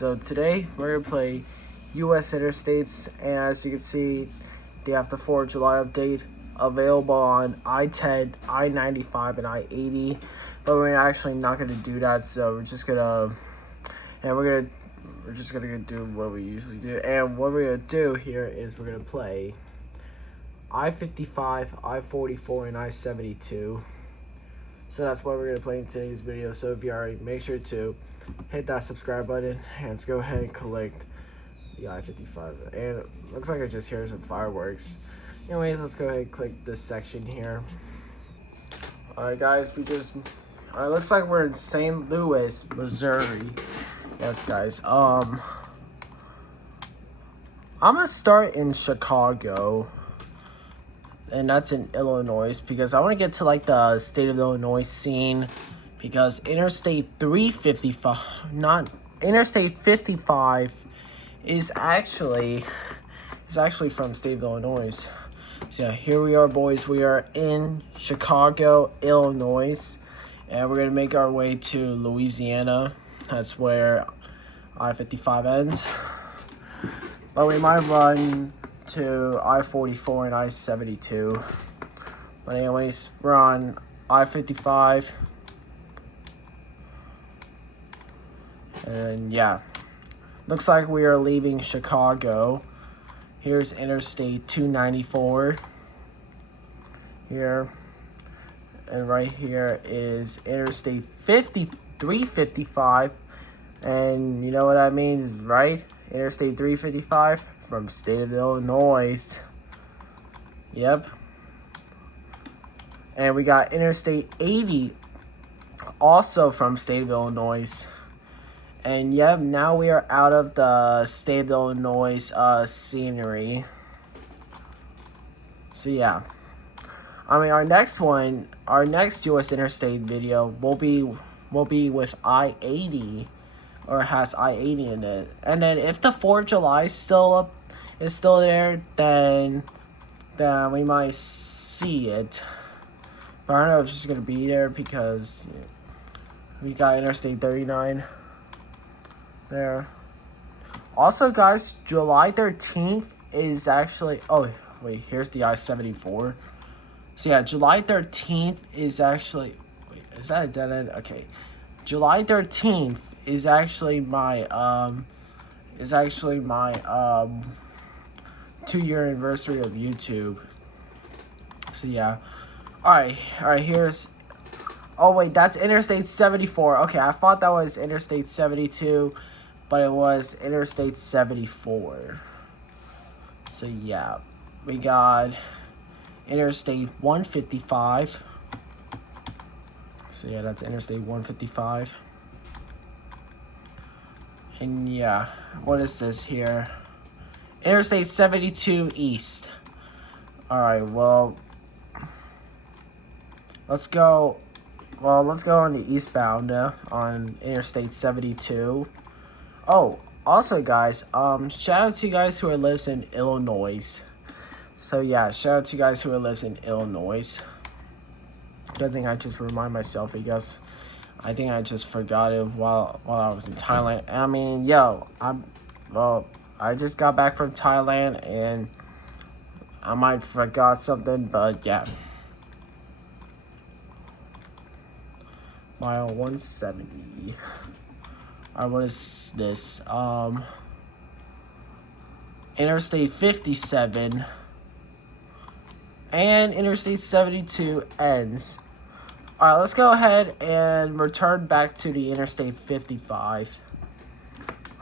So today we're gonna play U.S. interstates, and as you can see, they have the 4th of July update available on I-10, I-95, and I-80. But we're actually not gonna do that. So we're just gonna do what we usually do. And what we're gonna do here is we're gonna play I-55, I-44, and I-72. So that's what we're going to play in today's video. So if you already, make sure to hit that subscribe button. And let's go ahead and collect the I-55. And it looks like I just hear some fireworks. Anyways, let's go ahead and click this section here. Alright guys, looks like we're in St. Louis, Missouri. Yes guys. I'm going to start in Chicago. And that's in Illinois, because I want to get to like the state of Illinois scene, because Interstate 55 is actually from state of Illinois. So yeah, here we are, boys. We are in Chicago, Illinois, and we're gonna make our way to Louisiana. That's where I-55 ends, but we might run to I-44 and I-72. But anyways, we're on I-55. And yeah, looks like we are leaving Chicago. Here's Interstate 294 here, and right here is Interstate 355, and you know what that means, right? Interstate 355 from state of Illinois. Yep. And we got Interstate 80, also from state of Illinois. And yep, now we are out of the state of Illinois scenery. So yeah, I mean, our next U.S. interstate video will be with I-80, or has I-80 in it. And then if the 4th of July is still there, then we might see it. But I don't know if it's just gonna be there, because we got Interstate 39 there. Also guys, July 13th is actually, oh wait, here's the I-74. So yeah, July 13th is actually, wait, is that a dead end? Okay. July 13th is actually my 2-year anniversary of YouTube. So yeah. Alright, here's, oh wait, that's Interstate 74. Okay, I thought that was Interstate 72, but it was Interstate 74. So yeah, we got Interstate 155. So yeah, that's Interstate 155. And yeah, what is this here? Interstate 72 East. Alright, well, let's go on the eastbound on Interstate 72. Oh, also guys, shout out to you guys who are lives in Illinois. So yeah, shout out to you guys who are lives in Illinois. Good thing I just remind myself, because I think I just forgot it while I was in Thailand. I mean, yo, I just got back from Thailand, and I might forgot something, but yeah. Mile 170. Alright, what is this? Interstate 57 and Interstate 72 ends. Alright, let's go ahead and return back to the Interstate 55.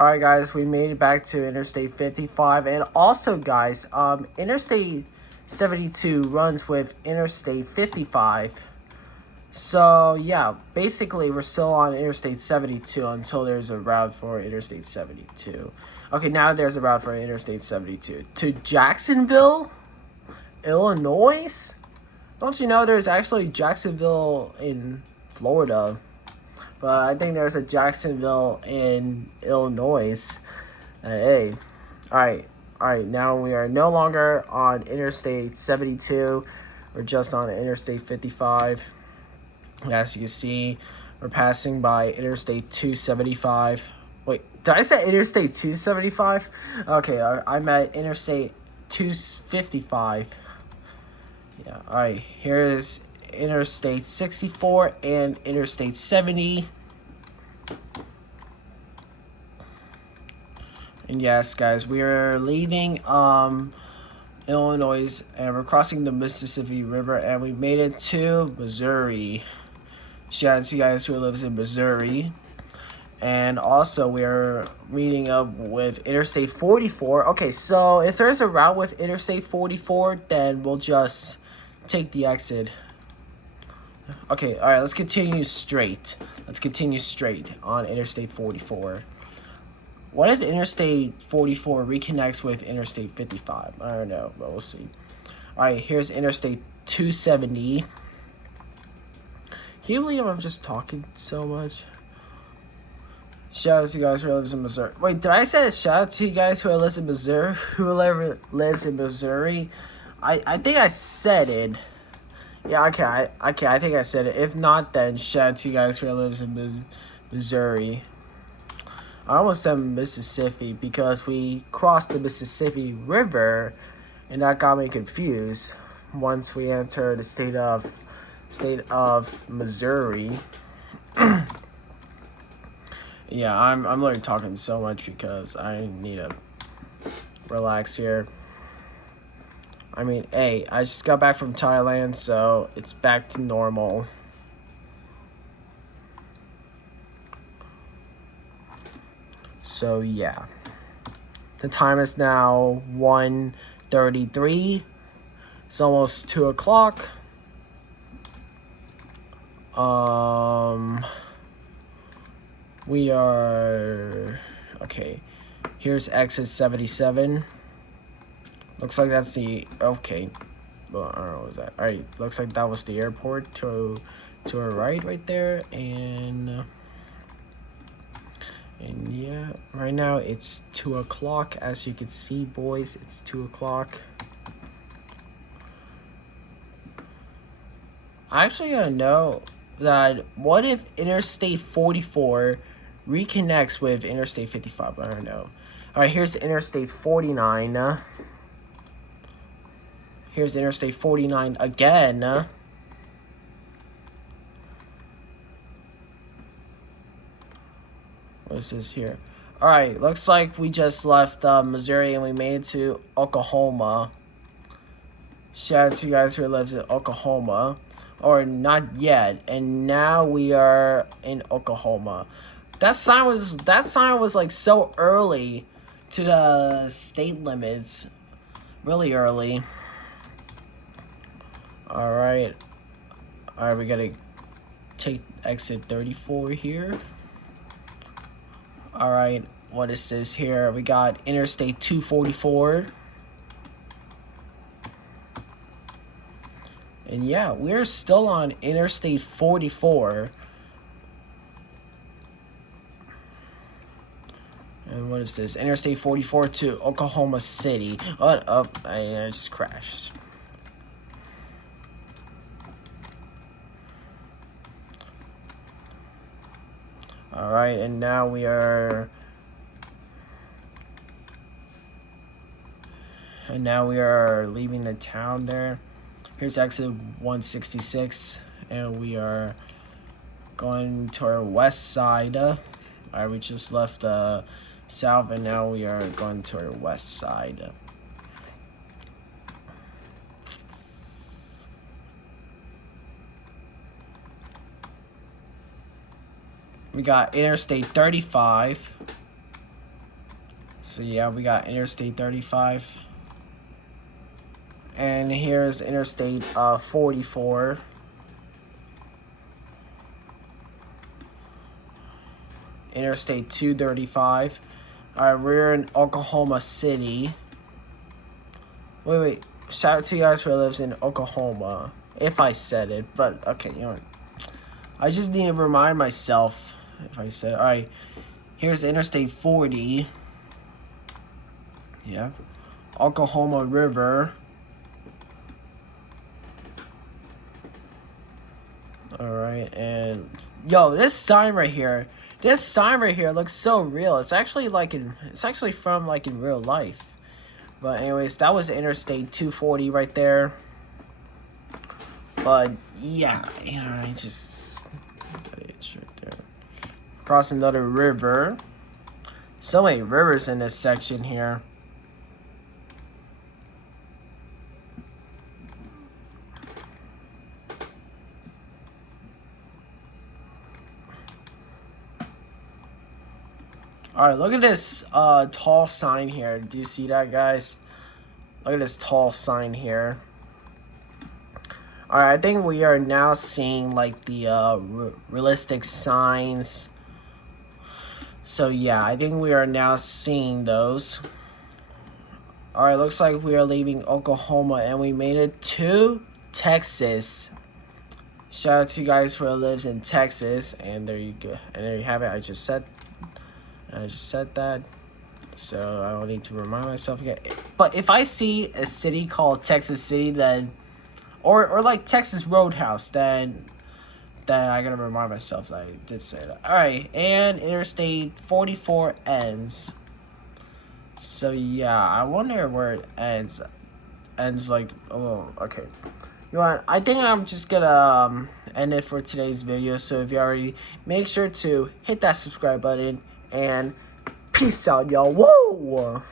Alright guys, we made it back to Interstate 55. And also guys, Interstate 72 runs with Interstate 55. So yeah, basically we're still on Interstate 72 until there's a route for Interstate 72. Okay, now there's a route for Interstate 72 to Jacksonville, Illinois. Don't you know there's actually Jacksonville in Florida? But I think there's a Jacksonville in Illinois. Hey, all right. Now we are no longer on Interstate 72. We're just on Interstate 55. As you can see, we're passing by Interstate 275 Wait, did I say Interstate 275? Okay, I meant Interstate 255. Yeah, alright, here's Interstate 64 and Interstate 70. And yes, guys, we are leaving Illinois and we're crossing the Mississippi River and we made it to Missouri. Shout out to you guys who lives in Missouri. And also, we're meeting up with Interstate 44. Okay, so if there's a route with Interstate 44, then we'll just take the exit. Okay, alright, let's continue straight. Let's continue straight on Interstate 44. What if Interstate 44 reconnects with Interstate 55? I don't know, but we'll see. Alright, here's Interstate 270. Can you believe I'm just talking so much? Shout out to you guys who lives in Missouri. Wait, did I say shout out to you guys who lives in Missouri? Whoever lives in Missouri? I think I said it. Yeah, okay, I think I said it. If not, then shout out to you guys who lives in Missouri. I almost said Mississippi because we crossed the Mississippi River, and that got me confused. Once we enter the state of Missouri. Yeah, I'm literally talking so much because I need to relax here. I mean, hey, I just got back from Thailand, so it's back to normal. So yeah, the time is now 1:33. It's almost 2 o'clock. We are okay. Here's exit 77. Looks like that's the okay. Well, I don't know what was that. All right, looks like that was the airport to our right there, and yeah, right now it's 2 o'clock. As you can see, boys, it's 2 o'clock. I actually gotta know that what if Interstate 44 reconnects with Interstate 55? I don't know. Alright, here's Interstate 49. Here's Interstate 49 again. What is this here? Alright, looks like we just left Missouri and we made it to Oklahoma. Shout out to you guys who lives in Oklahoma. Or not yet. And now we are in Oklahoma. That sign was like so early to the state limits. Really early. Alright. Alright, we gotta take exit 34 here. Alright, what is this here? We got Interstate 244. And yeah, we're still on Interstate 44. And what is this? Interstate 44 to Oklahoma City. What up? I just crashed. Alright, and now we are... And now we are leaving the town there. Here's exit 166, and we are going to our west side. Alright, we just left south, and now we are going to our west side. We got Interstate 35. So yeah, we got Interstate 35. And here's Interstate 44. Interstate 235. Alright, we're in Oklahoma City. Wait. Shout out to you guys who lives in Oklahoma. If I said it, but okay, you know what? I just need to remind myself if I said it. Alright, here's Interstate 40. Yeah. Oklahoma River. Alright, and yo, this sign right here, This sign right here looks so real. It's actually like it's actually from like in real life. But anyways, that was Interstate 240 right there. But yeah, you know, I just it's right there. Cross another river. So many rivers in this section here. Alright, look at this tall sign here. Do you see that, guys? Look at this tall sign here. Alright, I think we are now seeing like the realistic signs. So yeah, I think we are now seeing those. Alright, looks like we are leaving Oklahoma and we made it to Texas. Shout out to you guys who lives in Texas. And there you go. And there you have it. I just said that. So I don't need to remind myself again. But if I see a city called Texas City, then or like Texas Roadhouse, then I gotta remind myself that I did say that. Alright, and Interstate 44 ends. So yeah, I wonder where it ends. Ends like, oh, okay. You know what? I think I'm just gonna end it for today's video. So if you already, make sure to hit that subscribe button and peace out, y'all. Whoa!